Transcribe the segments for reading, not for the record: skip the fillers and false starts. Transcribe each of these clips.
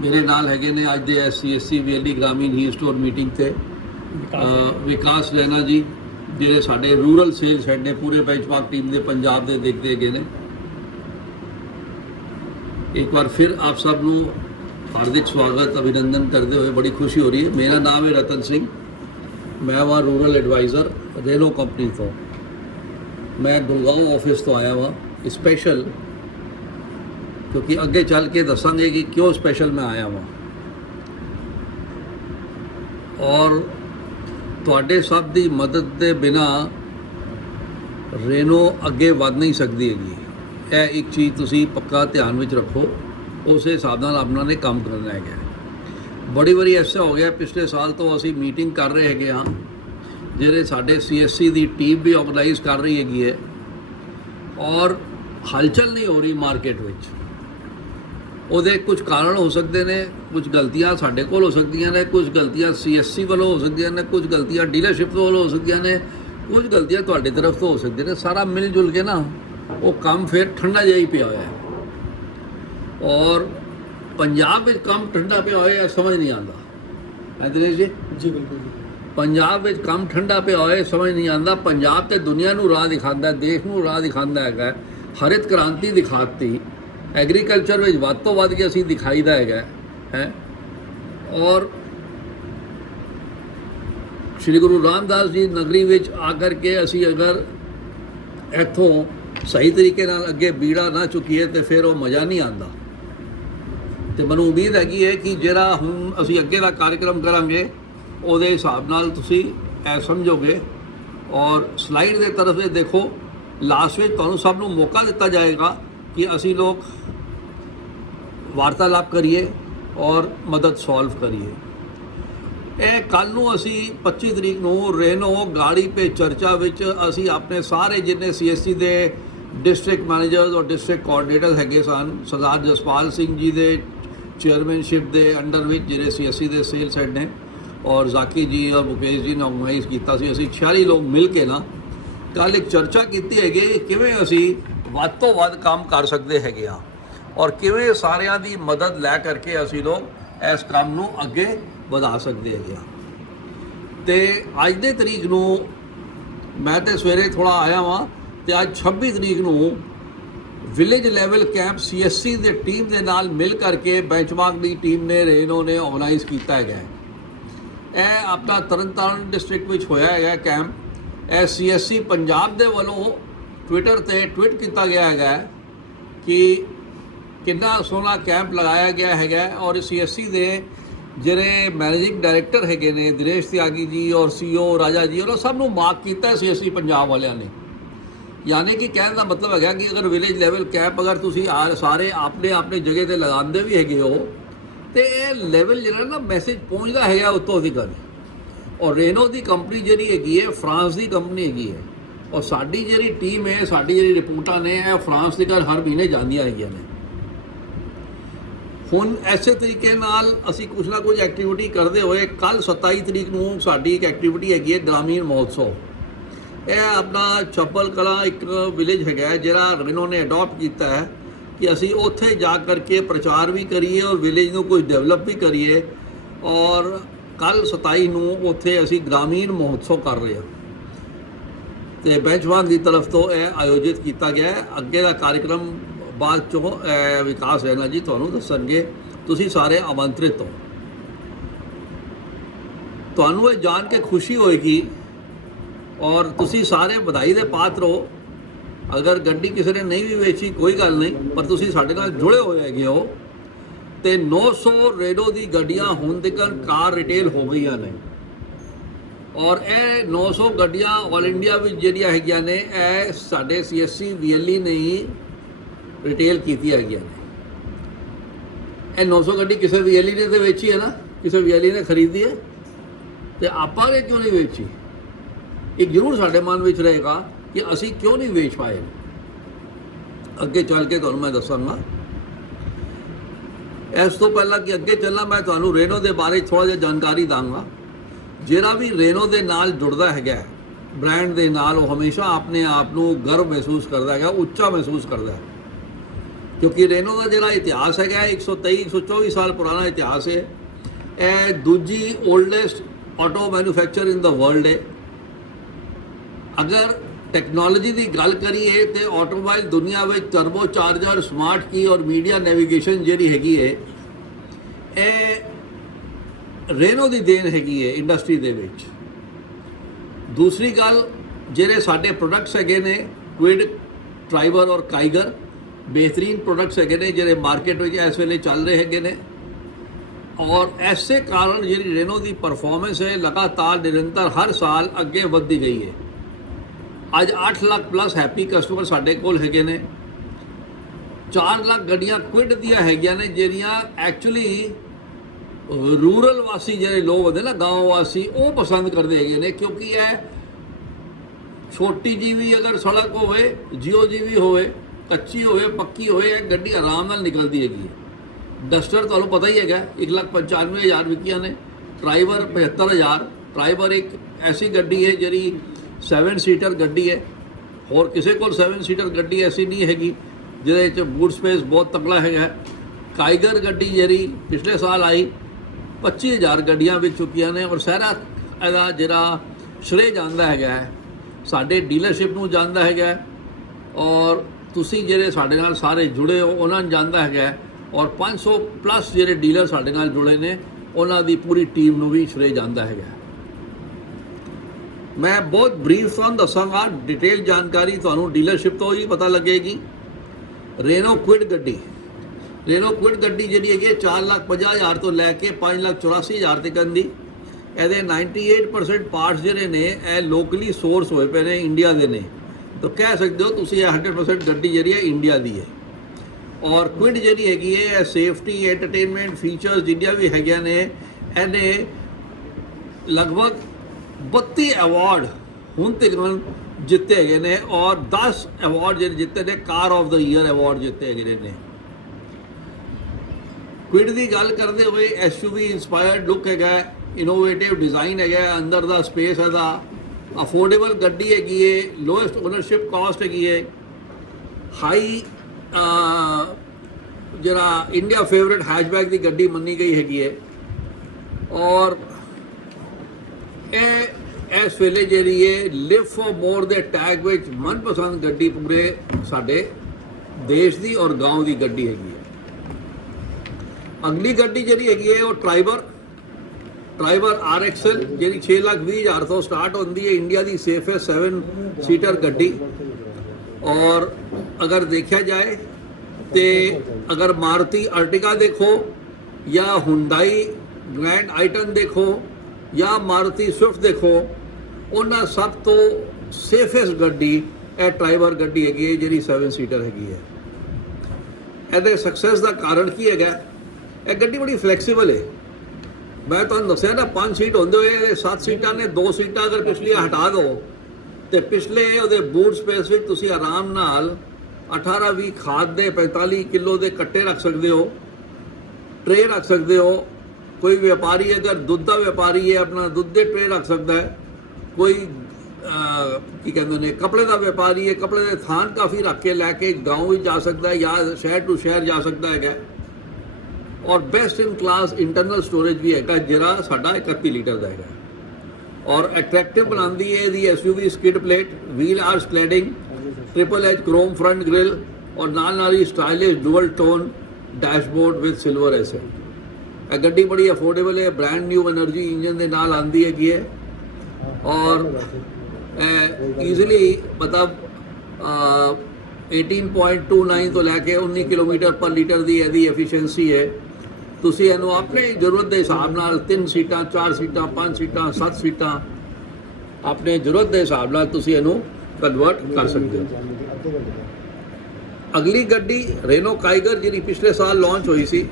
मेरे नाल हैगे ने अज दे CSC वेली ग्रामीण ही स्टोर मीटिंग ते विकास रैना जी ਜਿਹੜੇ ਸਾਡੇ रूरल सेल्स हैड ने पूरे बेंचमार्क टीम ਦੇ पंजाब ਦੇ देखते गए ने। एक बार फिर आप सब ਨੂੰ हार्दिक स्वागत अभिनंदन करते हुए बड़ी खुशी हो रही है। मेरा नाम है रतन सिंह, मैं वहाँ रूरल एडवाइज़र रेनो कंपनी तो मैं गुड़गांव ऑफिस तो आया हुआ स्पेशल, क्योंकि अगे चल के दसांगे कि क्यों स्पेशल मैं आया हुआ। और ਤੁਹਾਡੇ ਸਭ ਦੀ ਮਦਦ ਦੇ ਬਿਨਾ ਰੇਨੋ ਅੱਗੇ ਵਧ ਨਹੀਂ ਸਕਦੀ ਹੈਗੀ। ਇਹ ਇੱਕ ਚੀਜ਼ ਤੁਸੀਂ ਪੱਕਾ ਧਿਆਨ ਵਿੱਚ ਰੱਖੋ, ਉਸੇ ਹਿਸਾਬ ਨਾਲ ਆਪਣਾ ਨੇ ਕੰਮ ਕਰਨਾ ਹੈਗਾ। ਬੜੀ ਵਾਰੀ ਐਸਾ ਹੋ ਗਿਆ, ਪਿਛਲੇ ਸਾਲ ਤੋਂ ਅਸੀਂ ਮੀਟਿੰਗ ਕਰ ਰਹੇ ਹੈਗੇ ਹਾਂ, ਜਿਹੜੇ ਸਾਡੇ CSC ਦੀ ਟੀਮ ਵੀ ਆਰਗੇਨਾਈਜ਼ ਕਰ ਰਹੀ ਹੈਗੀ ਹੈ, ਔਰ ਹਲਚਲ ਨਹੀਂ ਹੋ ਰਹੀ ਮਾਰਕੀਟ ਵਿੱਚ। ਉਹਦੇ ਕੁਝ ਕਾਰਨ ਹੋ ਸਕਦੇ ਨੇ, ਕੁਝ ਗਲਤੀਆਂ ਸਾਡੇ ਕੋਲ ਹੋ ਸਕਦੀਆਂ ਨੇ, ਕੁਝ ਗਲਤੀਆਂ CSC ਵੱਲੋਂ ਹੋ ਸਕਦੀਆਂ ਨੇ, ਕੁਝ ਗਲਤੀਆਂ ਡੀਲਰਸ਼ਿਪ ਵੱਲੋਂ ਹੋ ਸਕਦੀਆਂ ਨੇ, ਕੁਝ ਗਲਤੀਆਂ ਤੁਹਾਡੀ ਤਰਫ ਤੋਂ ਹੋ ਸਕਦੀਆਂ ਨੇ। ਸਾਰਾ ਮਿਲ ਜੁਲ ਕੇ ਨਾ ਉਹ ਕੰਮ ਫਿਰ ਠੰਡਾ ਜਿਹਾ ਹੀ ਪਿਆ ਹੋਇਆ ਹੈ। ਔਰ ਪੰਜਾਬ ਵਿੱਚ ਕੰਮ ਠੰਡਾ ਪਿਆ ਹੋਇਆ ਸਮਝ ਨਹੀਂ ਆਉਂਦਾ ਹੈ ਦਿਨੇਸ਼ ਜੀ। ਜੀ ਬਿਲਕੁਲ ਜੀ। ਪੰਜਾਬ ਵਿੱਚ ਕੰਮ ਠੰਡਾ ਪਿਆ ਹੋਇਆ ਸਮਝ ਨਹੀਂ ਆਉਂਦਾ। ਪੰਜਾਬ ਤੇ ਦੁਨੀਆ ਨੂੰ ਰਾਹ ਦਿਖਾਉਂਦਾ, ਦੇਸ਼ ਨੂੰ ਰਾਹ ਦਿਖਾਉਂਦਾ ਹੈਗਾ। ਹਰਿਤ ਕ੍ਰਾਂਤੀ ਦਿਖਾਤੀ, ਐਗਰੀਕਲਚਰ ਵਿੱਚ ਵੱਧ ਤੋਂ ਵੱਧ ਕੇ ਅਸੀਂ ਦਿਖਾਈਦਾ ਹੈਗਾ ਹੈ। ਔਰ ਸ਼੍ਰੀ ਗੁਰੂ ਰਾਮਦਾਸ ਜੀ ਨਗਰੀ ਵਿੱਚ ਆ ਕਰਕੇ ਅਸੀਂ ਅਗਰ ਇੱਥੋਂ ਸਹੀ ਤਰੀਕੇ ਨਾਲ ਅੱਗੇ ਬੀੜਾ ਨਾ ਚੁੱਕੀਏ ਤੇ ਫਿਰ ਉਹ ਮਜ਼ਾ ਨਹੀਂ ਆਉਂਦਾ। ਤੇ ਮੈਨੂੰ ਉਮੀਦ ਹੈਗੀ ਹੈ ਕਿ ਜਿਹੜਾ ਹੁਣ ਅਸੀਂ ਅੱਗੇ ਦਾ ਕਾਰਜਕ੍ਰਮ ਕਰਾਂਗੇ ਉਹਦੇ ਹਿਸਾਬ ਨਾਲ ਤੁਸੀਂ ਇਹ ਸਮਝੋਗੇ। ਔਰ ਸਲਾਈਡ ਦੇ ਤਰਫ ਤੇ ਦੇਖੋ, ਲਾਸਟ ਵਿੱਚ ਤੁਹਾਨੂੰ ਸਭ ਨੂੰ ਮੌਕਾ ਦਿੱਤਾ ਜਾਏਗਾ कि असी लोग वार्तालाप करिए और मदद सॉल्व करिए। ਇਹ ਕੱਲ ਨੂੰ ਅਸੀਂ 25 ਤਰੀਕ ਨੂੰ ਰੇਨੋ ਗਾੜੀ पे ਚਰਚਾ ਵਿੱਚ ਅਸੀਂ ਆਪਣੇ ਸਾਰੇ ਜਿੰਨੇ CSC ਦੇ ਡਿਸਟ੍ਰਿਕਟ ਮੈਨੇਜਰਸ ਔਰ ਡਿਸਟ੍ਰਿਕਟ ਕੋਆਰਡੀਨੇਟਰ ਹੈਗੇ ਸਨ, ਸਰਦਾਰ ਜਸਪਾਲ ਸਿੰਘ ਜੀ ਦੇ ਚੇਅਰਮੈਨਸ਼ਿਪ ਦੇ ਅੰਡਰ ਵਿੱਚ ਜਿਹੜੇ CSC ਦੇ ਸੇਲਸ ਹੈਡ ਨੇ, ਔਰ ਜ਼ਾਕੀ ਜੀ ਔਰ ਮੁਕੇਸ਼ ਜੀ ਨੇ ਆਰਗੇਨਾਈਜ਼ ਕੀਤਾ ਸੀ। ਅਸੀਂ 46 ਲੋਕ ਮਿਲ ਕੇ ਨਾ ਕੱਲ ਇੱਕ ਚਰਚਾ ਕੀਤੀ ਹੈਗੀ ਕਿਵੇਂ ਅਸੀਂ ਵੱਧ ਤੋਂ ਵੱਧ ਕੰਮ ਕਰ ਸਕਦੇ ਹੈਗੇ ਆ, ਔਰ ਕਿਵੇਂ ਸਾਰਿਆਂ ਦੀ ਮਦਦ ਲੈ ਕਰਕੇ ਅਸੀਂ ਲੋਕ ਇਸ ਕੰਮ ਨੂੰ ਅੱਗੇ ਵਧਾ ਸਕਦੇ ਹੈਗੇ ਆ। ਤੇ ਅੱਜ ਦੇ ਤਰੀਕ ਨੂੰ ਮੈਂ ਤੇ ਸਵੇਰੇ ਥੋੜਾ ਆਇਆ ਵਾਂ, ਤੇ ਅੱਜ 26 ਤਰੀਕ ਨੂੰ ਵਿਲੇਜ ਲੈਵਲ ਕੈਂਪ CSC ਦੇ ਟੀਮ ਦੇ ਨਾਲ ਮਿਲ ਕਰਕੇ ਬੈਂਚਮਾਰਕ ਦੀ ਟੀਮ ਨੇ ਰੇਨੋ ਨੇ ਆਰਗੇਨਾਈਜ਼ ਕੀਤਾ ਹੈਗਾ। ਇਹ ਆਪਣਾ ਤਰਨਤਾਰਨ ਡਿਸਟ੍ਰਿਕਟ ਵਿੱਚ ਹੋਇਆ ਹੈਗਾ ਕੈਂਪ। ਇਹ CSC ਪੰਜਾਬ ਦੇ ਵੱਲੋਂ ट्विटर ਤੇ ਟਵੀਟ ਕੀਤਾ ਗਿਆ ਹੈਗਾ ਕਿ ਕਿੰਨਾ ਸੋਹਣਾ ਕੈਂਪ ਲਗਾਇਆ ਗਿਆ ਹੈਗਾ। ਔਰ CSC ਦੇ ਜਿਹੜੇ ਮੈਨੇਜਿੰਗ ਡਾਇਰੈਕਟਰ ਹੈਗੇ ਨੇ ਦਿਨੇਸ਼ ਤਿਆਗੀ ਜੀ ਔਰ CEO ਰਾਜਾ ਜੀ, ਉਹਨਾਂ ਸਭ ਨੂੰ ਮਾਰਕ ਕੀਤਾ CSC ਪੰਜਾਬ ਵਾਲਿਆਂ ਨੇ। ਯਾਨੀ ਕਿ ਕਹਿਣ ਦਾ ਮਤਲਬ ਹੈਗਾ ਕਿ ਅਗਰ ਵਿਲੇਜ ਲੈਵਲ ਕੈਂਪ ਅਗਰ ਤੁਸੀਂ ਸਾਰੇ ਆਪਣੇ ਜਗ੍ਹਾ ਤੇ ਲਗਾਉਂਦੇ ਵੀ ਹੈਗੇ ਹੋ, ਤੇ ਇਹ ਲੈਵਲ ਜਿਹੜਾ ਨਾ ਮੈਸੇਜ ਪਹੁੰਚਦਾ ਹੈਗਾ ਉੱਤੋਂ ਦੀ ਗੱਲ। ਔਰ ਰੇਨੋ ਦੀ ਕੰਪਨੀ ਜਿਹੜੀ ਹੈਗੀ ਹੈ ਫਰਾਂਸ ਦੀ ਕੰਪਨੀ ਹੈਗੀ ਹੈ, ਔਰ ਸਾਡੀ ਜਿਹੜੀ ਟੀਮ ਹੈ, ਸਾਡੀ ਜਿਹੜੀ ਰਿਪੋਰਟਾਂ ਨੇ ਇਹ ਫਰਾਂਸ ਦੇ ਘਰ ਹਰ ਮਹੀਨੇ ਜਾਂਦੀਆਂ ਹੈਗੀਆਂ ਨੇ। ਹੁਣ ਐਸੇ ਤਰੀਕੇ ਨਾਲ ਅਸੀਂ ਕੁਛ ਨਾ ਕੁਝ ਐਕਟੀਵਿਟੀ ਕਰਦੇ ਹੋਏ ਕੱਲ 27 ਤਰੀਕ ਨੂੰ ਸਾਡੀ ਇੱਕ ਐਕਟੀਵਿਟੀ ਹੈਗੀ ਹੈ ਗ੍ਰਾਮੀਣ ਮਹੋਤਸਵ। ਇਹ ਆਪਣਾ ਚੱਪਲ ਕਲਾਂ ਇੱਕ ਵਿਲੇਜ ਹੈਗਾ ਜਿਹੜਾ ਰੇਨੋ ਨੇ ਅਡਾਪਟ ਕੀਤਾ ਹੈ ਕਿ ਅਸੀਂ ਉੱਥੇ ਜਾ ਕਰਕੇ ਪ੍ਰਚਾਰ ਵੀ ਕਰੀਏ ਔਰ ਵਿਲੇਜ ਨੂੰ ਕੁਝ ਡਿਵੈਲਪ ਵੀ ਕਰੀਏ। ਔਰ ਕੱਲ 27 ਨੂੰ ਉੱਥੇ ਅਸੀਂ ਗ੍ਰਾਮੀਣ ਮਹੋਤਸਵ ਕਰ ਰਹੇ ਹਾਂ ਤੇ ਬੈਂਚਮਾਰਕ ਦੀ ਤਰਫ ਤੋਂ ਇਹ ਆਯੋਜਿਤ ਕੀਤਾ ਗਿਆ ਹੈ। ਅੱਗੇ ਦਾ ਕਾਰਜਕ੍ਰਮ ਬਾਅਦ ਚੋਂ ਵਿਕਾਸ ਰੈਨਾ ਜੀ ਤੁਹਾਨੂੰ ਦੱਸਣਗੇ। ਤੁਸੀਂ ਸਾਰੇ ਆਮੰਤਰਿਤ ਹੋ। ਤੁਹਾਨੂੰ ਇਹ ਜਾਣ ਕੇ ਖੁਸ਼ੀ ਹੋਏਗੀ ਔਰ ਤੁਸੀਂ ਸਾਰੇ ਵਧਾਈ ਦੇ ਪਾਤਰ ਹੋ। ਅਗਰ ਗੱਡੀ ਕਿਸੇ ਨੇ ਨਹੀਂ ਵੀ ਵੇਚੀ ਕੋਈ ਗੱਲ ਨਹੀਂ, ਪਰ ਤੁਸੀਂ ਸਾਡੇ ਨਾਲ ਜੁੜੇ ਹੋਏ ਹੈਗੇ ਹੋ। ਤੇ 900 ਰੇਨੋ ਦੀ ਗੱਡੀਆਂ ਹੁਣ ਤੱਕ ਕਾਰ ਰਿਟੇਲ ਹੋ ਗਈਆਂ ਨੇ। ਔਰ ਇਹ 900 ਗੱਡੀਆਂ ਆਲ ਇੰਡੀਆ ਵਿੱਚ ਜਿਹੜੀਆਂ ਹੈਗੀਆਂ ਨੇ ਇਹ ਸਾਡੇ CSC VLE ਨੇ ਹੀ ਰਿਟੇਲ ਕੀਤੀ ਹੈਗੀਆਂ ਨੇ। ਇਹ 900 ਗੱਡੀ ਕਿਸੇ VLE ਨੇ ਤਾਂ ਵੇਚੀ ਹੈ ਨਾ, ਕਿਸੇ VLE ਨੇ ਖਰੀਦੀ ਹੈ, ਤੇ ਆਪਾਂ ਨੇ ਕਿਉਂ ਨਹੀਂ ਵੇਚੀ? ਇੱਕ ਜ਼ਰੂਰ ਸਾਡੇ ਮਨ ਵਿੱਚ ਰਹੇਗਾ ਕਿ ਅਸੀਂ ਕਿਉਂ ਨਹੀਂ ਵੇਚ ਪਾਏ। ਅੱਗੇ ਚੱਲ ਕੇ ਤੁਹਾਨੂੰ ਮੈਂ ਦੱਸਾਂਗਾ। ਇਸ ਤੋਂ ਪਹਿਲਾਂ ਕਿ ਅੱਗੇ ਚੱਲਾਂ ਮੈਂ ਤੁਹਾਨੂੰ ਰੇਨੋ ਦੇ ਬਾਰੇ ਥੋੜ੍ਹਾ ਜਿਹਾ ਜਾਣਕਾਰੀ ਦਾਂਗਾ। ਜਿਹੜਾ ਵੀ ਰੇਨੋ ਦੇ ਨਾਲ ਜੁੜਦਾ ਹੈਗਾ ਬ੍ਰਾਂਡ ਦੇ ਨਾਲ, ਉਹ ਹਮੇਸ਼ਾ ਆਪਣੇ ਆਪ ਨੂੰ ਗਰਵ ਮਹਿਸੂਸ ਕਰਦਾ ਹੈਗਾ, ਉੱਚਾ ਮਹਿਸੂਸ ਕਰਦਾ ਹੈ। क्योंकि रेनो का जिहड़ा इतिहास है 123-124 साल पुराना इतिहास है। यह दूजी oldest auto manufacture in the world है। अगर टैक्नोलॉजी की गल करिए तो ऑटोमोबाइल दुनिया में टर्बो चार्जर, स्मार्ट की और मीडिया नैविगेशन जी हैगी है, यह रेनो की देन हैगी है इंडस्ट्री दे विच। दूसरी गल, जिहड़े साडे प्रोडक्ट्स हैगे ने क्विड, ट्राइबर और काइगर, बेहतरीन प्रोडक्ट्स हैगे ने जिहड़े मार्केट में इस वेले चल रहे हैगे ने। और ऐसे कारण जी रेनो की परफॉर्मेंस है लगातार निरंतर हर साल अगे वधदी गई है। अज 8 लाख प्लस हैप्पी कस्टमर साडे कोल हैगे ने। 4 लाख गड्डियां क्विड दियां हैगियां ने जिहड़ियां एक्चुअली रूरल वासी जिहड़े लोग होंदे ना, गांव वासी, वो पसंद करते हैगे ने, क्योंकि यह छोटी जी भी अगर सड़क होवे, जियो जी भी होवे, कच्ची होवे, पक्की होवे, गड्डी आराम नाल निकलती हैगी। डस्टर तुहानूं पता ही हैगा 1,95,000 विकियां ने। ट्राइबर 75,000। ट्राइबर एक ऐसी गड्डी है जिहड़ी 7 सीटर गड्डी है। और किसी को 7 सीटर गड्डी ऐसी नहीं हैगी जिहदे बूट स्पेस बहुत तगड़ा है। काइगर गड्डी जिहड़ी पिछले साल आई 25,000 गड्डियां विक चुकियां ने। और सारा इहदा जिहड़ा श्रेय जांदा हैगा साडे डीलरशिप नूं जांदा हैगा, और तुसीं जिहड़े साडे नाल सारे जुड़े हो उन्हां नूं जांदा हैगा, और 500 प्लस जिहड़े डीलर साडे नाल जुड़े ने उन्हां दी पूरी टीम नूं भी श्रेय जांदा हैगा। मैं बहुत ब्रीफ तुहानूं दसांगा, डिटेल जानकारी तुहानूं डीलरशिप तो ही पता लगेगी। रेनो क्विड गड्डी जिहड़ी हैगी 4,50,000 तो लैके 5,84,000 तक दी। ਇਹਦੇ 98% पार्ट्स ਜਿਹੜੇ ਨੇ ਇਹ ਲੋਕਲੀ ਸੋਰਸ ਹੋਏ ਪਏ ਨੇ, ਇੰਡੀਆ ਦੇ ਨੇ। ਤਾਂ ਕਹਿ ਸਕਦੇ ਹੋ ਤੁਸੀਂ ਇਹ 100% ਗੱਡੀ ਜਿਹੜੀ ਹੈ ਇੰਡੀਆ ਦੀ ਹੈ। ਔਰ ਕੁਇਡ ਜਿਹੜੀ ਹੈਗੀ ਹੈ ਇਹ ਸੇਫਟੀ, ਐਂਟਰਟੇਨਮੈਂਟ ਫੀਚਰਸ ਜਿੰਨੀਆਂ ਵੀ ਹੈਗੀਆਂ ਨੇ, ਇਹਨੇ ਲਗਭਗ 32 ਅਵਾਰਡ ਹੁਣ ਤੱਕ ਜਿੱਤੇ ਹੈਗੇ ਨੇ, ਔਰ 10 ਅਵਾਰਡ ਜਿਹੜੇ ਜਿੱਤੇ ਨੇ ਕਾਰ ਆਫ ਦ ਈਅਰ ਅਵਾਰਡ ਜਿੱਤੇ ਹੈਗੇ ਨੇ। ਕੁਇਡ ਦੀ ਗੱਲ ਕਰਦੇ ਹੋਏ ਐਸਯੂਵੀ ਇੰਸਪਾਇਰਡ ਲੁੱਕ ਹੈਗਾ, इनोवेटिव डिज़ाइन है, अंदर का स्पेस है, अफोर्डेबल गड्डी हैगी है, लोएस्ट ओनरशिप कॉस्ट हैगी है, हाई जरा इंडिया फेवरेट हैचबैक की गड्डी मनी गई हैगी है। और इस वेले जी है लिव फॉर मोर दे टैग विच मनपसंद गड्डी पूरे साडे देश की और गाँव की गड्डी हैगी है। अगली गड्डी जी हैगी है वो ट्राइबर RXL जी 6,20,000 तो स्टार्ट होती है। इंडिया की सेफेस्ट 7 सीटर गड्डी। और अगर देखा जाए तो अगर मारुति अर्टिगा देखो या हुंडई ग्रैंड आइटन देखो या मारुति स्विफ्ट देखो, उन्होंने सब तो सेफेस्ट गड्डी यह ट्राइबर गड्डी हैगी है जी 7 सीटर हैगी है। ਇਹਦੇ सक्सेस का कारण की है, यह गड्डी बड़ी फ्लैक्सीबल है। मैं तुहानूं दस्सिया ना 5 सीट होंदे हुए 7 सीटां ने, 2 सीटां अगर पिछलियां हटा दो तो पिछले उहदे बूट स्पेस विच तुसीं आराम नाल 18-20 खाद दे 45 किलो के कट्टे रख सकते हो, ट्रे रख सकते हो। कोई व्यापारी अगर दुध का व्यापारी है अपना दुध के ट्रे रख सकता है। कोई की कहते हैं कपड़े का व्यापारी है, कपड़े के थान काफ़ी रख के लैके गाँव भी जा सकता है या शहर टू शहर जा सकता है। और best in class internal storage भी है जिहड़ा साडा 31 लीटर का है। और अट्रैक्टिव बनाती है the SUV skid plate, wheel arch cladding, triple edge chrome front grille और नाल ही stylish dual tone dashboard with silver accent. गड्डी बड़ी अफोर्डेबल है, ब्रांड न्यू एनर्जी इंजन के नाल आती हैगी है। और ईजिली मतलब 18.29 तो लैके 19 किलोमीटर पर लीटर की यदि एफिशिएंसी है। तुसीं इहनूं अपने जरूरत के हिसाब नाल 3 सीटां, 4 सीटां, 5 सीटां, 7 सीटां अपने जरूरत के हिसाब नाल तुसीं इहनूं कन्वर्ट कर सकते हो। अगली गड्डी रेनो काइगर जी पिछले साल लॉन्च हुई सी,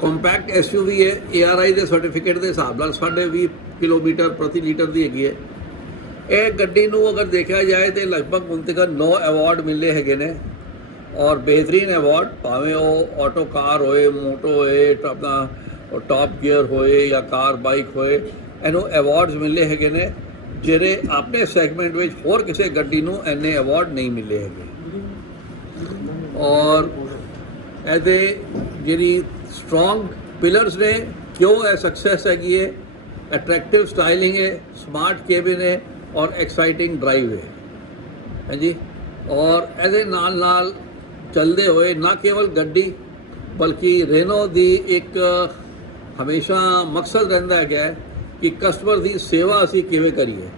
कॉम्पैक्ट SUV है। ARI के सर्टिफिकेट के हिसाब नाल 20.5 किलोमीटर प्रति लीटर की हैगी है। यह गड्डी नूं अगर देखा जाए तो लगभग उन तक 9 अवार्ड मिले हैगे ने। और बेहतरीन अवार्ड भावें वो ऑटो कार होए, मोटो होए, अपना टॉप गियर होए या कार बाइक होए, इनू अवार्ड्स मिले हैगे ने जिहड़े अपने सैगमेंट में होर किसी गड्डी नूं इन्ने अवार्ड नहीं मिले हैगे। ਔਰ ਇਹਦੇ ਜਿਹੜੀ ਸਟਰੋਂਗ ਪਿਲਰਸ ਨੇ, ਕਿਉਂ ਇਹ ਸਕਸੈਸ ਹੈਗੀ ਹੈ, ਅਟਰੈਕਟਿਵ ਸਟਾਈਲਿੰਗ ਹੈ, ਸਮਾਰਟ ਕੇਬਿਨ ਹੈ ਔਰ ਐਕਸਾਈਟਿੰਗ ਡਰਾਈਵ ਹੈ ਹਾਂਜੀ। ਔਰ ਇਹਦੇ ਨਾਲ ਨਾਲ ਚੱਲਦੇ ਹੋਏ ਨਾ ਕੇਵਲ ਗੱਡੀ ਬਲਕਿ ਰੇਨੋ ਦੀ ਇੱਕ ਹਮੇਸ਼ਾ ਮਕਸਦ ਰਹਿੰਦਾ ਹੈਗਾ ਕਿ ਕਸਟਮਰ ਦੀ ਸੇਵਾ ਅਸੀਂ ਕਿਵੇਂ ਕਰੀਏ,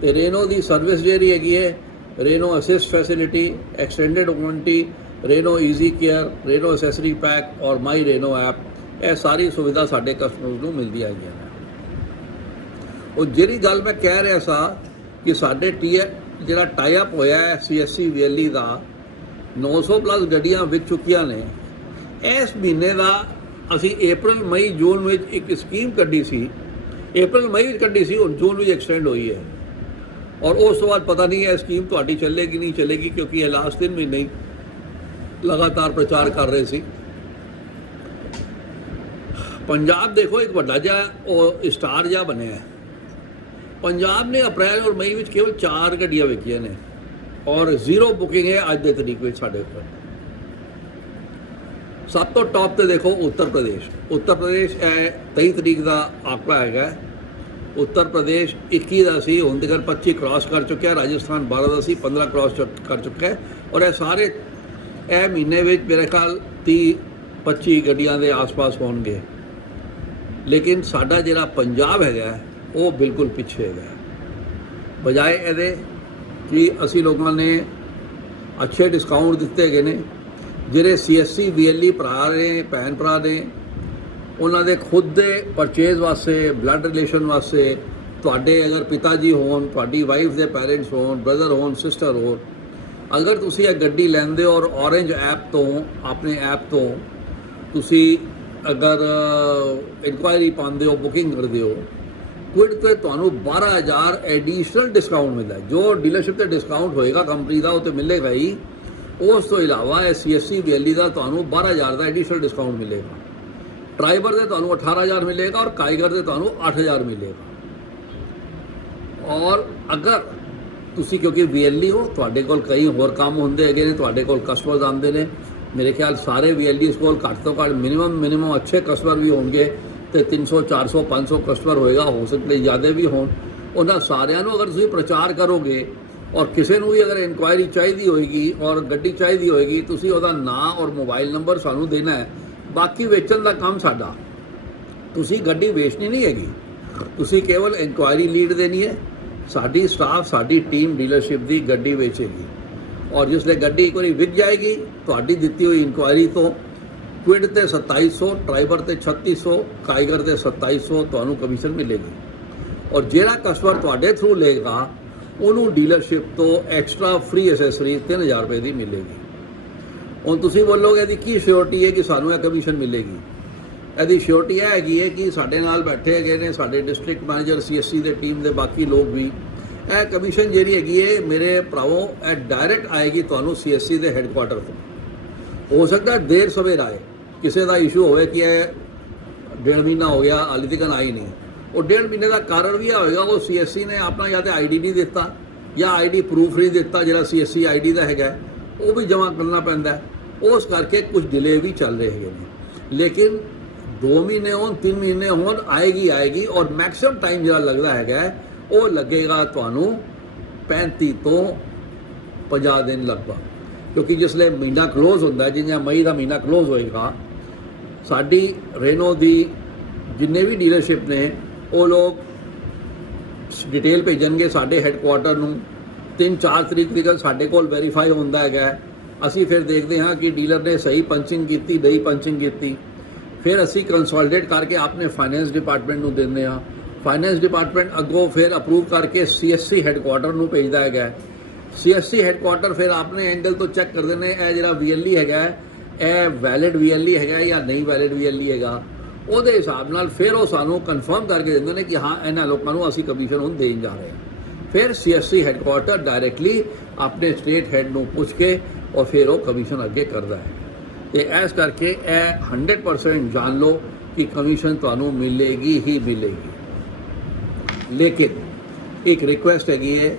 ਤੇ ਰੇਨੋ ਦੀ ਸਰਵਿਸ ਜਿਹੜੀ ਹੈਗੀ ਹੈ, Reno assist facility, extended warranty, Reno easy care, Reno accessory pack ਔਰ ਮਾਈ ਰੇਨੋ ਐਪ, ਇਹ ਸਾਰੀ ਸੁਵਿਧਾ ਸਾਡੇ ਕਸਟਮਰਸ ਨੂੰ ਮਿਲਦੀ ਹੈਗੀਆਂ ਨੇ। ਉਹ ਜਿਹੜੀ ਗੱਲ ਮੈਂ ਕਹਿ ਰਿਹਾ ਸਾਂ ਕਿ ਸਾਡੇ ਜਿਹੜਾ ਟਾਈ ਅਪ ਹੋਇਆ ਹੈ CSC VLE ਦਾ, 900 ਪਲੱਸ ਗੱਡੀਆਂ ਵਿਕ ਚੁੱਕੀਆਂ ਨੇ। ਇਸ ਮਹੀਨੇ ਦਾ ਅਸੀਂ April May June ਵਿੱਚ ਇੱਕ ਸਕੀਮ ਕੱਢੀ ਸੀ, April May ਵਿੱਚ ਕੱਢੀ ਸੀ, ਹੁਣ ਜੂਨ ਵਿੱਚ ਐਕਸਟੈਂਡ ਹੋਈ ਹੈ। ਔਰ ਉਸ ਤੋਂ ਬਾਅਦ ਪਤਾ ਨਹੀਂ ਇਹ ਸਕੀਮ ਤੁਹਾਡੀ ਚੱਲੇਗੀ ਨਹੀਂ ਚੱਲੇਗੀ, ਕਿਉਂਕਿ ਇਹ ਲਾਸਟ 3 ਮਹੀਨੇ ਹੀ ਲਗਾਤਾਰ ਪ੍ਰਚਾਰ ਕਰ ਰਹੇ ਸੀ। ਪੰਜਾਬ ਦੇਖੋ ਇੱਕ ਵੱਡਾ ਜਿਹਾ ਉਹ ਸਟਾਰ ਜਿਹਾ ਬਣਿਆ ਹੈ। ਪੰਜਾਬ ਨੇ ਅਪ੍ਰੈਲ ਔਰ ਮਈ ਵਿੱਚ ਕੇਵਲ 4 ਗੱਡੀਆਂ ਵਿਕੀਆਂ ਨੇ ਔਰ 0 ਬੁਕਿੰਗ ਹੈ ਅੱਜ ਦੇ ਤਰੀਕ ਵਿੱਚ ਸਾਡੇ ਕੋਲ। ਸਭ ਤੋਂ ਟੌਪ ਤੇ ਦੇਖੋ ਉੱਤਰ ਪ੍ਰਦੇਸ਼ ਇਹ 23 ਤਰੀਕ ਦਾ ਆંકੜਾ ਹੈਗਾ। ਉੱਤਰ ਪ੍ਰਦੇਸ਼ 21 ਦਾ ਸੀ, ਹੁਣ ਤੱਕ 25 ਕ੍ਰਾਸ ਕਰ ਚੁੱਕਿਆ। ਰਾਜਸਥਾਨ 12 ਦਾ ਸੀ, 15 ਕ੍ਰਾਸ ਕਰ ਚੁੱਕਾ ਹੈ। ਔਰ ਇਹ ਸਾਰੇ ਇਹ ਮਹੀਨੇ ਵਿੱਚ ਮੇਰੇ ਖਿਆਲ 30-25 ਗੱਡੀਆਂ ਦੇ ਆਸ-ਪਾਸ ਹੋਣਗੇ। ਲੇਕਿਨ ਸਾਡਾ ਜਿਹੜਾ ਪੰਜਾਬ ਹੈਗਾ ਉਹ ਬਿਲਕੁਲ ਪਿੱਛੇ ਹੈਗਾ। ਬਜਾਏ ਇਹਦੇ ਕਿ ਅਸੀਂ ਲੋਕਾਂ ਨੇ ਅੱਛੇ ਡਿਸਕਾਊਂਟ ਦਿੱਤੇ ਗਏ ਨੇ, ਜਿਹੜੇ CSC VLE ਭਰਾ ਨੇ, ਭੈਣ ਭਰਾ ਨੇ, ਉਹਨਾਂ ਦੇ ਖੁਦ ਦੇ ਪਰਚੇਜ਼ ਵਾਸਤੇ, ਬਲੱਡ ਰਿਲੇਸ਼ਨ ਵਾਸਤੇ, ਤੁਹਾਡੇ ਅਗਰ ਪਿਤਾ ਜੀ ਹੋਣ, ਤੁਹਾਡੀ ਵਾਈਫ ਦੇ ਪੈਰੈਂਟਸ ਹੋਣ, ਬ੍ਰਦਰ ਹੋਣ, ਸਿਸਟਰ ਹੋਣ, ਅਗਰ ਤੁਸੀਂ ਇਹ ਗੱਡੀ ਲੈਂਦੇ ਹੋ ਔਰ ਔਰੇਂਜ ਐਪ ਤੋਂ, ਆਪਣੇ ਐਪ ਤੋਂ ਤੁਸੀਂ ਅਗਰ ਇਨਕੁਆਇਰੀ ਪਾਉਂਦੇ ਹੋ, ਬੁਕਿੰਗ ਕਰਦੇ ਹੋ, ਕੁਇਡ ਤੇ ਤੁਹਾਨੂੰ 12,000 ਐਡੀਸ਼ਨਲ ਡਿਸਕਾਊਂਟ ਮਿਲਦਾ। ਜੋ ਡੀਲਰਸ਼ਿਪ ਤੇ ਡਿਸਕਾਊਂਟ ਹੋਏਗਾ ਕੰਪਨੀ ਦਾ ਉਹ ਤੇ ਮਿਲੇਗਾ ਹੀ, ਉਸ ਤੋਂ ਇਲਾਵਾ ਇਹ CSC VLE ਦਾ ਤੁਹਾਨੂੰ 12,000 ਦਾ ਐਡੀਸ਼ਨਲ ਡਿਸਕਾਊਂਟ ਮਿਲੇਗਾ। ਡਰਾਈਵਰ ਦੇ ਤੁਹਾਨੂੰ 18,000 ਮਿਲੇਗਾ ਔਰ ਕਾਰੀਗਰ ਦੇ ਤੁਹਾਨੂੰ 8,000 ਮਿਲੇਗਾ। ਔਰ ਅਗਰ ਤੁਸੀਂ ਕਿਉਂਕਿ VLE ਹੋ, ਤੁਹਾਡੇ ਕੋਲ ਕਈ ਹੋਰ ਕੰਮ ਹੁੰਦੇ ਹੈਗੇ ਨੇ, ਤੁਹਾਡੇ ਕੋਲ ਕਸਟਮਰਸ ਆਉਂਦੇ ਨੇ, ਮੇਰੇ ਖਿਆਲ ਸਾਰੇ VLEs ਕੋਲ ਘੱਟ ਤੋਂ ਘੱਟ ਮਿਨੀਮਮ ਅੱਛੇ ਕਸਟਮਰ ਵੀ ਹੋਣਗੇ ਤੇ 300 400 500 ਕਸਟਮਰ ਹੋਏਗਾ, ਹੋ ਸਕਦੇ ਜ਼ਿਆਦਾ ਵੀ ਹੋਣ। ਉਹਨਾਂ ਸਾਰਿਆਂ ਨੂੰ ਅਗਰ ਤੁਸੀਂ ਪ੍ਰਚਾਰ ਕਰੋਗੇ ਔਰ ਕਿਸੇ ਨੂੰ ਵੀ ਅਗਰ ਇਨਕੁਆਇਰੀ ਚਾਹੀਦੀ ਹੋਏਗੀ ਔਰ ਗੱਡੀ ਚਾਹੀਦੀ ਹੋਏਗੀ, ਤੁਸੀਂ ਉਹਦਾ ਨਾਂ ਔਰ ਮੋਬਾਈਲ ਨੰਬਰ ਸਾਨੂੰ ਦੇਣਾ ਹੈ। ਬਾਕੀ ਵੇਚਣ ਦਾ ਕੰਮ ਸਾਡਾ। ਤੁਸੀਂ ਗੱਡੀ ਵੇਚਣੀ ਨਹੀਂ ਹੈਗੀ, ਤੁਸੀਂ ਕੇਵਲ ਇਨਕੁਆਇਰੀ ਲੀਡ ਦੇਣੀ ਹੈ। ਸਾਡੀ ਸਟਾਫ, ਸਾਡੀ ਟੀਮ ਡੀਲਰਸ਼ਿਪ ਦੀ ਗੱਡੀ ਵੇਚੇਗੀ ਔਰ ਜਿਸਲੇ ਗੱਡੀ ਇੱਕ ਵਾਰੀ ਵਿਕ ਜਾਏਗੀ, ਤੁਹਾਡੀ ਦਿੱਤੀ ਹੋਈ ਇਨਕੁਆਇਰੀ ਤੋਂ ਕੁਇਡ ਤੇ 2700, ਡਰਾਈਵਰ ਤੇ 3600, ਕਾਰੀਗਰ ਤੇ 2700 ਤੁਹਾਨੂੰ ਕਮਿਸ਼ਨ ਮਿਲੇਗੀ। ਔਰ ਜਿਹੜਾ ਕਸਟਮਰ ਤੁਹਾਡੇ ਥਰੂ ਲਏਗਾ ਉਹਨੂੰ ਡੀਲਰਸ਼ਿਪ ਤੋਂ ਐਕਸਟਰਾ ਫ੍ਰੀ ਐਸੈਸਰੀ 3000 ਰੁਪਏ ਦੀ ਮਿਲੇਗੀ। ਹੁਣ ਤੁਸੀਂ ਬੋਲੋਗੇ ਇਹਦੀ ਕੀ ਸ਼ੋਰਟੀ ਹੈ ਕਿ ਸਾਨੂੰ ਇਹ ਕਮਿਸ਼ਨ ਮਿਲੇਗੀ? ਇਹਦੀ ਸ਼ੋਰਟੀ ਇਹ ਹੈਗੀ ਹੈ ਕਿ ਸਾਡੇ ਨਾਲ ਬੈਠੇ ਹੈਗੇ ਨੇ ਸਾਡੇ ਡਿਸਟ੍ਰਿਕਟ ਮੈਨੇਜਰ, CSC ਦੇ ਟੀਮ ਦੇ ਬਾਕੀ ਲੋਕ ਵੀ। ਇਹ ਕਮਿਸ਼ਨ ਜਿਹੜੀ ਹੈਗੀ ਹੈ ਮੇਰੇ ਭਰਾਵੋ, ਇਹ ਡਾਇਰੈਕਟ ਆਏਗੀ ਤੁਹਾਨੂੰ CSC ਦੇ ਹੈੱਡਕੁਆਟਰ ਤੋਂ। ਹੋ ਸਕਦਾ ਦੇਰ ਸਵੇਰ ਆਏ, ਕਿਸੇ ਦਾ ਇਸ਼ੂ ਹੋਵੇ ਕਿ ਇਹ 1.5 ਮਹੀਨਾ ਹੋ ਗਿਆ ਹਾਲੇ ਤੱਕ ਆਈ ਨਹੀਂ। ਉਹ 1.5 ਮਹੀਨੇ ਦਾ ਕਾਰਨ ਵੀ ਹੋਏਗਾ ਉਹ CSC ਨੇ ਆਪਣਾ ਜਾਂ ਤਾਂ ID ਨਹੀਂ ਦਿੱਤਾ ਜਾਂ ID ਪ੍ਰੂਫ ਨਹੀਂ ਦਿੱਤਾ, ਜਿਹੜਾ CSC ID ਦਾ ਹੈਗਾ ਉਹ ਵੀ ਜਮ੍ਹਾਂ ਕਰਨਾ ਪੈਂਦਾ। ਉਸ ਕਰਕੇ ਕੁਝ ਡਿਲੇ ਵੀ ਚੱਲ ਰਹੇ ਹੈਗੇ ਨੇ। ਲੇਕਿਨ 2 ਮਹੀਨੇ ਹੋਣ, 3 ਮਹੀਨੇ ਹੋਣ, ਆਏਗੀ। ਔਰ ਮੈਕਸਿਮਮ ਟਾਈਮ ਜਿਹੜਾ ਲੱਗਦਾ ਹੈਗਾ ਉਹ ਲੱਗੇਗਾ ਤੁਹਾਨੂੰ 35 ਤੋਂ 50 ਦਿਨ ਲਗਭਗ, ਕਿਉਂਕਿ ਜਿਸਲੇ ਮਹੀਨਾ ਕਲੋਜ਼ ਹੁੰਦਾ, ਜਿਵੇਂ ਮਈ ਦਾ ਮਹੀਨਾ ਕਲੋਜ਼ ਹੋਏਗਾ, ਸਾਡੀ ਰੇਨੋ ਦੀ ਜਿੰਨੇ ਵੀ ਡੀਲਰਸ਼ਿਪ ਨੇ ਉਹ ਲੋਕ ਡਿਟੇਲ ਭੇਜਣਗੇ ਸਾਡੇ ਹੈੱਡਕੁਆਟਰ ਨੂੰ। 3-4 ਤਰੀਕ ਤੱਕ ਸਾਡੇ ਕੋਲ ਵੈਰੀਫਾਈ ਹੁੰਦਾ ਹੈਗਾ। ਅਸੀਂ ਫਿਰ ਦੇਖਦੇ ਹਾਂ ਕਿ ਡੀਲਰ ਨੇ ਸਹੀ ਪੰਚਿੰਗ ਕੀਤੀ, ਨਹੀਂ ਪੰਚਿੰਗ ਕੀਤੀ। ਫਿਰ ਅਸੀਂ ਕੰਸੋਲੀਡੇਟ ਕਰਕੇ ਆਪਣੇ ਫਾਈਨੈਂਸ ਡਿਪਾਰਟਮੈਂਟ ਨੂੰ ਦਿੰਦੇ ਹਾਂ। ਫਾਈਨੈਂਸ ਡਿਪਾਰਟਮੈਂਟ ਅੱਗੋਂ ਫਿਰ ਅਪਰੂਵ ਕਰਕੇ CSC ਹੈੱਡਕੁਆਟਰ ਨੂੰ ਭੇਜਦਾ ਹੈਗਾ। CSC ਹੈੱਡਕੁਆਟਰ ਫਿਰ ਆਪਣੇ ਐਂਗਲ ਤੋਂ ਚੈੱਕ ਕਰਦੇ ਨੇ ਇਹ ਜਿਹੜਾ VLE ਹੈਗਾ ਇਹ ਵੈਲਿਡ VLE ਹੈਗਾ ਜਾਂ ਨਹੀਂ ਵੈਲਿਡ VLE ਹੈਗਾ। ਉਹਦੇ ਹਿਸਾਬ ਨਾਲ ਫਿਰ ਉਹ ਸਾਨੂੰ ਕਨਫਰਮ ਕਰਕੇ ਦਿੰਦੇ ਨੇ ਕਿ ਹਾਂ ਇਹਨਾਂ ਲੋਕਾਂ ਨੂੰ ਅਸੀਂ ਕਮਿਸ਼ਨ ਹੁਣ ਦੇਣ ਜਾ ਰਹੇ ਹਾਂ। ਫਿਰ CSC ਹੈੱਡਕੁਆਟਰ ਡਾਇਰੈਕਟਲੀ ਆਪਣੇ ਸਟੇਟ ਹੈੱਡ ਨੂੰ ਪੁੱਛ ਕੇ ਔਰ ਫਿਰ ਉਹ ਕਮਿਸ਼ਨ ਅੱਗੇ ਕਰਦਾ ਹੈ। ਤੇ ਇਸ ਕਰਕੇ ਇਹ 100% ਜਾਣ ਲਓ ਕਿ ਕਮਿਸ਼ਨ ਤੁਹਾਨੂੰ ਮਿਲੇਗੀ ਹੀ ਮਿਲੇਗੀ। ਲੇਕਿਨ ਇੱਕ ਰਿਕੁਐਸਟ ਹੈਗੀ ਹੈ,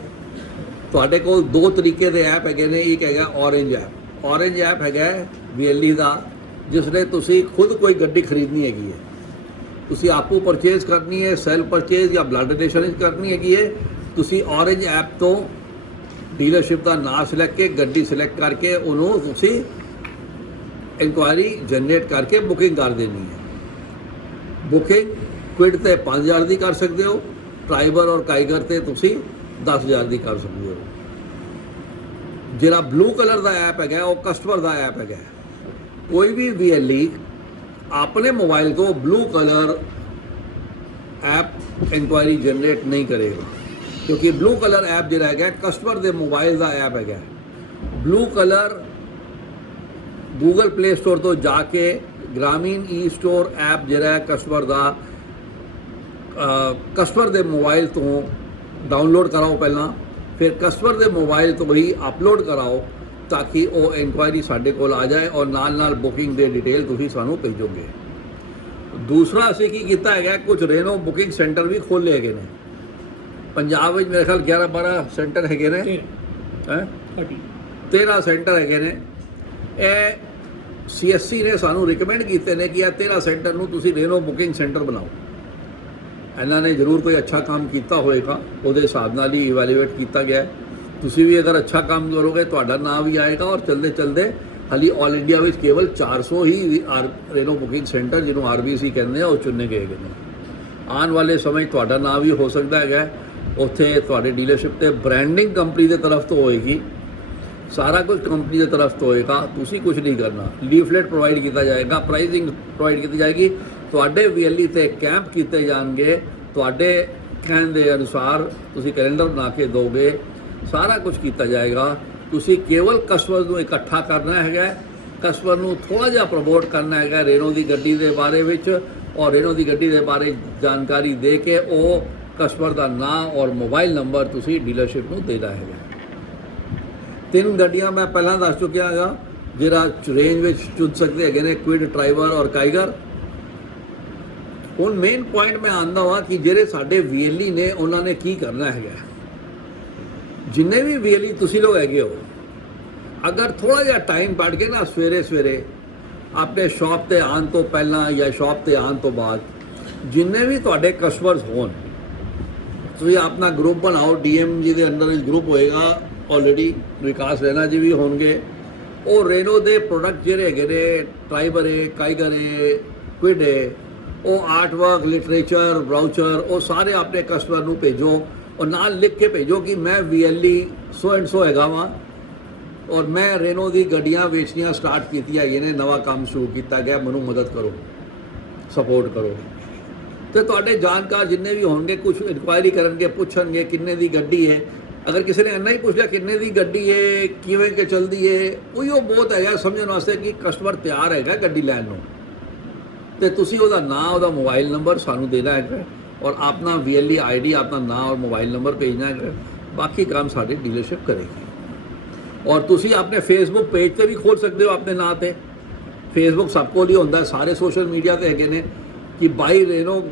ਤੁਹਾਡੇ ਕੋਲ 2 ਤਰੀਕੇ ਦੇ ਐਪ ਹੈਗੇ ਨੇ। ਇੱਕ ਹੈਗਾ ਔਰੇਂਜ ਐਪ, ऑरेंज ऐप है VLE का, जिसने तुसी खुद कोई गड्डी खरीदनी हैगी है, तुसी आपको परचेज करनी है, सेल्फ परचेज या ब्लड डोनेशन करनी हैगी है, तुसी ऑरेंज ऐप तो डीलरशिप का नाम सिलेक्ट के गड्डी सिलेक्ट करके उन्होंने तुसी इंक्वायरी जनरेट करके बुकिंग कर देनी है। बुकिंग क्विड ते 5000 की कर सकते हो, ट्राइबर और काइगर ते तुसी 10000 की कर सकते हो। जिहड़ा ब्लू कलर का ऐप है वो कस्टमर का ऐप है। कोई भी VLE अपने मोबाइल को blue colour app inquiry generate नहीं करेगा, क्योंकि ब्लू कलर ऐप जिहड़ा है कस्टमर के मोबाइल का ऐप है। Blue colour Google play store तो जाके ग्रामीण ई स्टोर ऐप जिहड़ा है कस्टमर का कस्टमर के मोबाइल तो डाउनलोड कराओ पहला, फिर कस्टमर के मोबाइल तो ही अपलोड कराओ, ताकि वो इंक्वायरी साढ़े कोल आ जाए और नाल बुकिंग के डिटेल तुसीं सानू भेजोगे। दूसरा असीं की कीता है, कुछ रेनो बुकिंग सेंटर भी खोले गए हैं पंजाब में। मेरे ख्याल 11-12 सेंटर है ने, 13 सेंटर है ने। ये CSC ने सानू रिकमेंड किए हैं कि 13 सेंटर नूं तुसीं रेनो बुकिंग सेंटर बनाओ। इन्होंने जरूर कोई अच्छा काम किया होएगा, उहदे हिसाब नाल ही इवैल्यूएट किया गया है। तुसी भी अगर अच्छा काम करोगे तो नाम भी आएगा, और चलते चलते हाली ऑल इंडिया में केवल 400 ही रेनो बुकिंग सेंटर जिन्होंने RBC कहते हैं वो चुने गए हैं। आने वाले समय तो नाम भी हो सकता है, उत्थे तुहाडे डीलरशिप ते ब्रांडिंग कंपनी की तरफ तो होएगी, सारा कुछ कंपनी की तरफ तो होएगा, तुसी कुछ नहीं करना। लीफलेट प्रोवाइड किया जाएगा, प्राइसिंग प्रोवाइड की जाएगी, तुहाडे VLE ते कैंप किए जाएंगे, तुहाडे कहने के अनुसार तुसी कैलेंडर बना के दोगे, सारा कुछ किया जाएगा। तुसी केवल कस्टमर को इकट्ठा करना है, कस्टमर को थोड़ा जिहा प्रमोट करना है रेनो की गड्डी के बारे में, और रेनो की गड्डी के बारे जानकारी दे के वो कस्टमर का नाम और मोबाइल नंबर तुसी डीलरशिप को देना है। 3 गड्डियां मैं पहला दस चुकिया है, जिहड़ा रेंज में चुन सकते हैं क्विड, ट्राइबर और काइगर। हुण मेन पॉइंट मैं आंदा वा कि जिहड़े साडे VLE ने उन्होंने की करना है। जिन्ने भी VLE तुसी लोग हैगे हो, अगर थोड़ा जिहा टाइम कढ के ना सवेरे सवेरे अपने शॉप ते आने तो पहला या शॉप ते आने तो बाद जिन्ने भी तुहाडे कस्टमर्स होन, तुसी अपना ग्रुप बनाओ। DM जी के अंडर ग्रुप होएगा, ऑलरेडी विकास रैना जी भी होंगे। और रेनो के प्रोडक्ट जिहड़े हैगे ने, ट्राइबर है, काइगर है, क्विड है, वो आर्ट वर्क, लिटरेचर, ब्राउचर, वो सारे अपने कस्टमर को भेजो, और नाल लिख के भेजो कि मैं VLE सो एंड सो हैगा वा, और मैं रेनो की गड्डियां बेचनियां स्टार्ट की है, नवा काम शुरू किया गया, मैनू मदद करो, सपोर्ट करो। तो तुहाडे जानकार जिन्ने भी होंगे कुछ इंक्वायरी करनगे, पुछणगे किन्ने दी गड्डी है। अगर किसी ने इन्ना ही पूछ लिया किन्ने दी गड्डी है, किवें के चलती है, उहिओ बहुत है समझने वास्ते कि कस्टमर तैयार है गड्डी लैन नूं। तो तुसी उहदा नाम, उहदा मोबाइल नंबर सानू देना है, और अपना VLE ID, अपना नाम और मोबाइल नंबर भेजना है। बाकी काम साडी डीलरशिप करेगी। और तुसी अपने फेसबुक पेज पे भी खोल सकते हो अपने नाम पे। फेसबुक सबको ही होंदा है, सारे सोशल मीडिया ते हैगे ने कि बाई रेनो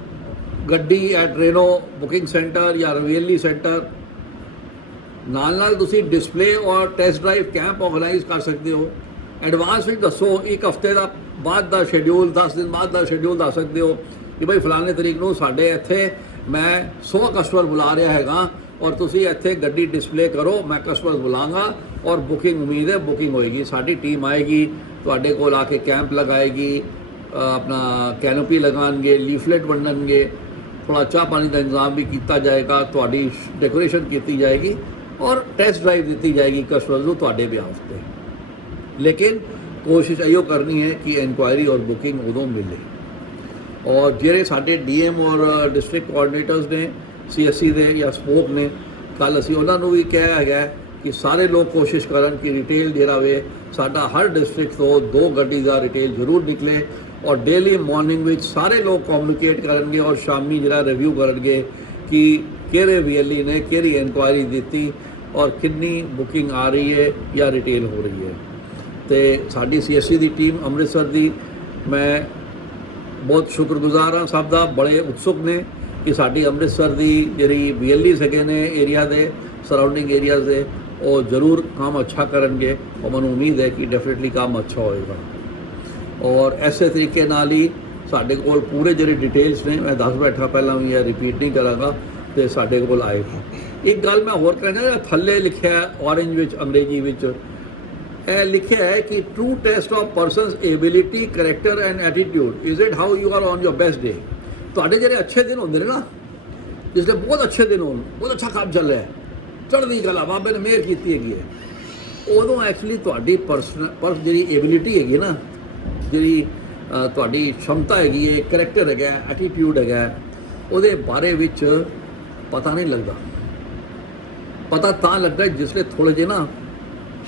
गड्डी एट रेनो बुकिंग सेंटर या VLE सेंटर। नाल तुसी डिस्पले और टेस्ट ड्राइव कैंप ऑर्गेनाइज कर सकते हो। एडवांस में दसो, एक हफ्ते का बाद का शेड्यूल, 10 दिन बाद का शेड्यूल दस सकते हो कि भाई फलाने तरीक नूं साडे इत्थे मैं 100 कस्टमर बुला रहा हैगा, और तुसी इत्थे गड्डी डिस्पले करो, मैं कस्टमर बुलाऊंगा और बुकिंग उम्मीद है बुकिंग होएगी, साडी टीम आएगी, तुहाडे कोल आके कैंप लगाएगी, अपना कैनोपी लगाएंगे, लीफलेट वंडणगे, थोड़ा चाह पानी का इंतजाम भी किया जाएगा, तुहाडी डेकोरेशन की जाएगी, और टेस्ट ड्राइव दी जाएगी कस्टमर को तुहाडे बिहाफ पे। लेकिन कोशिश इहो करनी है कि इंक्वायरी और बुकिंग उदों मिले। और जिहड़े साडे DM और डिस्ट्रिक्ट कोआर्डिनेटर्स ने CSC दे या स्पोक ने, कल असीं उन्हां नूं भी कहा है कि सारे लोग कोशिश करन कि रिटेल जिहड़ा वे साडा हर डिस्ट्रिक्ट तो 2 गड्डी का रिटेल जरूर निकले, और डेली मॉर्निंग विच सारे लोग कम्युनिकेट करेंगे और शामी जिहड़ा रिव्यू करेंगे कि किहड़े VLE ने किहड़ी इंक्वायरी दी और कितनी बुकिंग आ रही है या रिटेल हो रही है। तो साडी CSC की टीम अमृतसर की मैं बहुत शुक्रगुजार हाँ सब का, बड़े उत्सुक ने कि साडी अमृतसर की जिहड़ी VLE हैगे ने एरिया के सराउंडिंग एरियाज़ दे, ਉਹ ਜ਼ਰੂਰ ਕੰਮ ਅੱਛਾ ਕਰਨਗੇ ਔਰ ਮੈਨੂੰ ਉਮੀਦ ਹੈ ਕਿ ਡੈਫੀਨੇਟਲੀ ਕੰਮ ਅੱਛਾ ਹੋਏਗਾ। ਔਰ ਐਸੇ ਤਰੀਕੇ ਨਾਲ ਹੀ ਸਾਡੇ ਕੋਲ ਪੂਰੇ ਜਿਹੜੇ ਡਿਟੇਲਸ ਨੇ ਮੈਂ ਦੱਸ ਬੈਠਾ ਪਹਿਲਾਂ ਵੀ, ਇਹ ਰਿਪੀਟ ਨਹੀਂ ਕਰਾਂਗਾ, ਤੇ ਸਾਡੇ ਕੋਲ ਆਏਗਾ। ਇੱਕ ਗੱਲ ਮੈਂ ਹੋਰ ਕਹਿਣਾ, ਥੱਲੇ ਲਿਖਿਆ ਔਰੇਂਜ ਵਿੱਚ ਅੰਗਰੇਜ਼ੀ ਵਿੱਚ ਇਹ ਲਿਖਿਆ ਹੈ ਕਿ true test of person's ability, character and attitude is it how you are on your best day. ਤੁਹਾਡੇ ਜਿਹੜੇ ਅੱਛੇ ਦਿਨ ਹੁੰਦੇ ਨੇ ਨਾ, ਜਿਸ ਦੇ ਬਹੁਤ ਅੱਛੇ ਦਿਨ ਹੋਣ, ਬਹੁਤ ਅੱਛਾ ਕੰਮ ਚੱਲ ਰਿਹਾ, ਚੜ੍ਹਦੀ ਕਲਾ, ਬਾਬੇ ਨੇ ਮਿਹਰ ਕੀਤੀ ਹੈਗੀ ਹੈ, ਉਦੋਂ ਐਕਚੁਅਲੀ ਤੁਹਾਡੀ ਪਰਸ ਜਿਹੜੀ ਐਬਿਲਿਟੀ ਹੈਗੀ ਨਾ, ਜਿਹੜੀ ਤੁਹਾਡੀ ਸ਼ਮਤਾ ਹੈਗੀ ਹੈ, ਕਰੈਕਟਰ ਹੈਗਾ, ਐਟੀਟਿਊਡ ਹੈਗਾ, ਉਹਦੇ ਬਾਰੇ ਵਿੱਚ ਪਤਾ ਨਹੀਂ ਲੱਗਦਾ। ਪਤਾ ਤਾਂ ਲੱਗਦਾ ਜਿਸਲੇ ਥੋੜ੍ਹੇ ਜਿਹੇ ਨਾ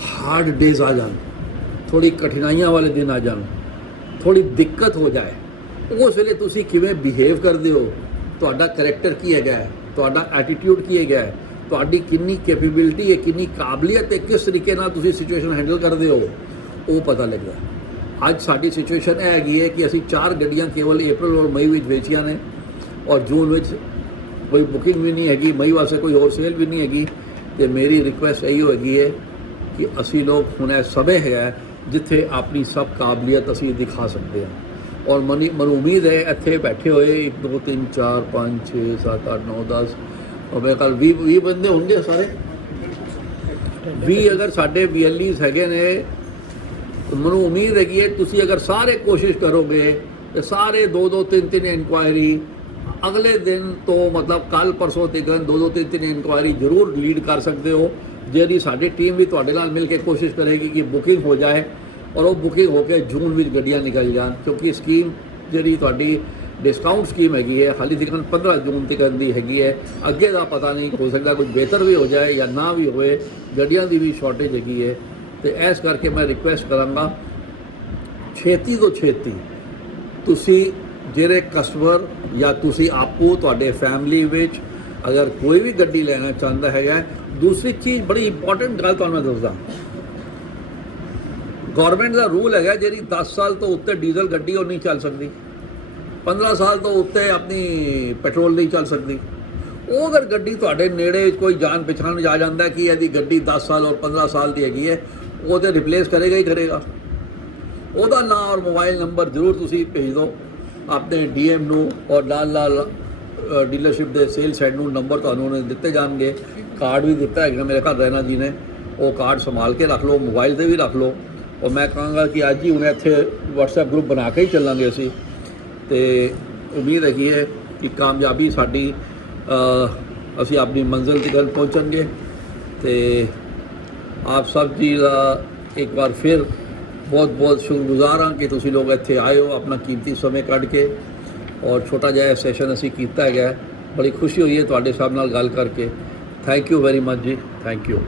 ਹਾਰਡ ਡੇਜ਼ ਆ ਜਾਣ, ਥੋੜ੍ਹੀ ਕਠਿਨਾਈਆਂ ਵਾਲੇ ਦਿਨ ਆ ਜਾਣ, ਥੋੜ੍ਹੀ ਦਿੱਕਤ ਹੋ ਜਾਏ, ਉਸ ਵੇਲੇ ਤੁਸੀਂ ਕਿਵੇਂ ਬਿਹੇਵ ਕਰਦੇ ਹੋ, ਤੁਹਾਡਾ ਕਰੈਕਟਰ ਕੀ ਹੈਗਾ, ਤੁਹਾਡਾ ਐਟੀਟਿਊਡ ਕੀ ਹੈਗਾ, ਤੁਹਾਡੀ ਕਿੰਨੀ ਕੈਪੇਬਿਲਿਟੀ ਹੈ, ਕਿੰਨੀ ਕਾਬਲੀਅਤ ਹੈ, ਕਿਸ ਤਰੀਕੇ ਨਾਲ ਤੁਸੀਂ ਸਿਚੁਏਸ਼ਨ ਹੈਂਡਲ ਕਰਦੇ ਹੋ, ਉਹ ਪਤਾ ਲੱਗਦਾ। ਅੱਜ ਸਾਡੀ ਸਿਚੁਏਸ਼ਨ ਇਹ ਹੈਗੀ ਹੈ ਕਿ ਅਸੀਂ 4 ਗੱਡੀਆਂ ਕੇਵਲ ਅਪ੍ਰੈਲ ਔਰ ਮਈ ਵਿੱਚ ਵੇਚੀਆਂ ਨੇ, ਔਰ ਜੂਨ ਵਿੱਚ ਕੋਈ ਬੁਕਿੰਗ ਵੀ ਨਹੀਂ ਹੈਗੀ, ਮਈ ਵਾਸਤੇ ਕੋਈ ਹੋਰ ਸੇਲ ਵੀ ਨਹੀਂ ਹੈਗੀ। ਤੇ ਮੇਰੀ ਰਿਕੁਐਸਟ ਇਹੀ ਹੋਏਗੀ ਹੈ ਕਿ ਅਸੀਂ ਲੋਕ ਹੁਣ ਇਹ ਸਮੇਂ ਹੈ ਜਿੱਥੇ ਆਪਣੀ ਸਭ ਕਾਬਲੀਅਤ ਅਸੀਂ ਦਿਖਾ ਸਕਦੇ ਹਾਂ। ਔਰ ਮੈਨੂੰ ਉਮੀਦ ਹੈ ਇੱਥੇ ਬੈਠੇ ਹੋਏ 1 2 3 4 5 6 7 8 9 10 ਔਰ ਮੇਰੇ ਖਿਆਲ 20 ਬੰਦੇ ਹੋਣਗੇ ਸਾਰੇ। 20 ਅਗਰ ਸਾਡੇ VLEs ਹੈਗੇ ਨੇ, ਮੈਨੂੰ ਉਮੀਦ ਹੈਗੀ ਹੈ ਤੁਸੀਂ ਅਗਰ ਸਾਰੇ ਕੋਸ਼ਿਸ਼ ਕਰੋਗੇ ਤੇ ਸਾਰੇ 2 3 ਇਨਕੁਆਇਰੀ ਅਗਲੇ ਦਿਨ ਤੋਂ, ਮਤਲਬ ਕੱਲ ਪਰਸੋਂ ਤੱਕ 2 3 ਇਨਕੁਆਇਰੀ ਜ਼ਰੂਰ ਲੀਡ ਕਰ ਸਕਦੇ ਹੋ, ਜਿਹੜੀ ਸਾਡੀ ਟੀਮ ਵੀ ਤੁਹਾਡੇ ਨਾਲ ਮਿਲ ਕੇ ਕੋਸ਼ਿਸ਼ ਕਰੇਗੀ ਕਿ ਬੁਕਿੰਗ ਹੋ ਜਾਏ ਔਰ ਉਹ ਬੁਕਿੰਗ ਹੋ ਕੇ ਜੂਨ ਵਿੱਚ ਗੱਡੀਆਂ ਨਿਕਲ ਜਾਣ। ਕਿਉਂਕਿ ਸਕੀਮ ਜਿਹੜੀ ਤੁਹਾਡੀ ਡਿਸਕਾਊਂਟ ਸਕੀਮ ਹੈਗੀ ਹੈ ਹਾਲੀ ਤੱਕ 15 ਜੂਨ ਤੱਕ ਦੀ ਹੈਗੀ ਹੈ, ਅੱਗੇ ਦਾ ਪਤਾ ਨਹੀਂ, ਹੋ ਸਕਦਾ ਕੁਝ ਬਿਹਤਰ ਵੀ ਹੋ ਜਾਏ ਜਾਂ ਨਾ ਵੀ ਹੋਏ, ਗੱਡੀਆਂ ਦੀ ਵੀ ਸ਼ਾਰਟੇਜ ਹੈਗੀ ਹੈ। ਤੇ ਇਸ ਕਰਕੇ ਮੈਂ ਰਿਕੁਐਸਟ ਕਰਾਂਗਾ ਛੇਤੀ ਤੋਂ ਛੇਤੀ ਤੁਸੀਂ ਜਿਹੜੇ ਕਸਟਮਰ ਜਾਂ ਤੁਸੀਂ ਆਪੋ ਤੁਹਾਡੇ ਫੈਮਿਲੀ ਵਿੱਚ ਅਗਰ ਕੋਈ ਵੀ ਗੱਡੀ ਲੈਣਾ ਚਾਹੁੰਦਾ ਹੈਗਾ। ਦੂਸਰੀ ਚੀਜ਼ ਬੜੀ ਇੰਪੋਰਟੈਂਟ ਗੱਲ ਤੁਹਾਨੂੰ ਮੈਂ ਦੱਸਦਾ, ਗੌਰਮੈਂਟ ਦਾ ਰੂਲ ਹੈਗਾ ਜਿਹੜੀ 10 ਸਾਲ ਤੋਂ ਉੱਤੇ ਡੀਜ਼ਲ ਗੱਡੀ ਉਹ ਨਹੀਂ ਚੱਲ ਸਕਦੀ, 15 ਸਾਲ ਤੋਂ ਉੱਤੇ ਆਪਣੀ ਪੈਟਰੋਲ ਨਹੀਂ ਚੱਲ ਸਕਦੀ। ਉਹ ਅਗਰ ਗੱਡੀ ਤੁਹਾਡੇ ਨੇੜੇ ਕੋਈ ਜਾਣ ਪਛਾਣ ਆ ਜਾਂਦਾ ਕਿ ਇਹਦੀ ਗੱਡੀ 10 ਸਾਲ ਔਰ 15 ਸਾਲ ਦੀ ਹੈਗੀ ਹੈ, ਉਹ ਤਾਂ ਰਿਪਲੇਸ ਕਰੇਗਾ ਹੀ ਕਰੇਗਾ। ਉਹਦਾ ਨਾਂ ਔਰ ਮੋਬਾਈਲ ਨੰਬਰ ਜ਼ਰੂਰ ਤੁਸੀਂ ਭੇਜ ਦਿਓ ਆਪਣੇ DM ਨੂੰ, ਔਰ ਨਾਲ ਡੀਲਰਸ਼ਿਪ ਦੇ ਸੇਲਸ ਹੈਡ ਨੂੰ ਨੰਬਰ ਤੁਹਾਨੂੰ ਉਹਨੇ ਦਿੱਤੇ ਜਾਣਗੇ। ਕਾਰਡ ਵੀ ਦਿੱਤਾ ਹੈਗਾ ਮੇਰੇ ਘਰ ਰੈਨਾ ਜੀ ਨੇ, ਉਹ ਕਾਰਡ ਸੰਭਾਲ ਕੇ ਰੱਖ ਲਓ, ਮੋਬਾਈਲ 'ਤੇ ਵੀ ਰੱਖ ਲਓ। ਔਰ ਮੈਂ ਕਹਾਂਗਾ ਕਿ ਅੱਜ ਹੀ ਹੁਣ ਇੱਥੇ WhatsApp ਗਰੁੱਪ ਬਣਾ ਕੇ ਹੀ ਚੱਲਾਂਗੇ ਅਸੀਂ, ਤੇ ਉਮੀਦ ਹੈਗੀ ਹੈ ਕਿ ਕਾਮਯਾਬੀ ਸਾਡੀ ਅਸੀਂ ਆਪਣੀ ਮੰਜ਼ਿਲ ਤੱਕ ਪਹੁੰਚਣਗੇ। ਤੇ ਆਪ ਸਭ ਜੀ ਦਾ ਇੱਕ ਵਾਰ ਫਿਰ ਬਹੁਤ ਬਹੁਤ ਸ਼ੁਕਰਗੁਜ਼ਾਰ ਹਾਂ ਕਿ ਤੁਸੀਂ ਲੋਕ ਇੱਥੇ ਆਏ ਹੋ ਆਪਣਾ ਕੀਮਤੀ ਸਮੇਂ ਕੱਢ ਕੇ, ਔਰ ਛੋਟਾ ਜਿਹਾ ਸੈਸ਼ਨ ਅਸੀਂ ਕੀਤਾ ਹੈਗਾ। ਬੜੀ ਖੁਸ਼ੀ ਹੋਈ ਹੈ ਤੁਹਾਡੇ ਸਭ ਨਾਲ ਗੱਲ ਕਰਕੇ। ਥੈਂਕ ਯੂ ਵੈਰੀ ਮਚ ਜੀ, ਥੈਂਕ ਯੂ।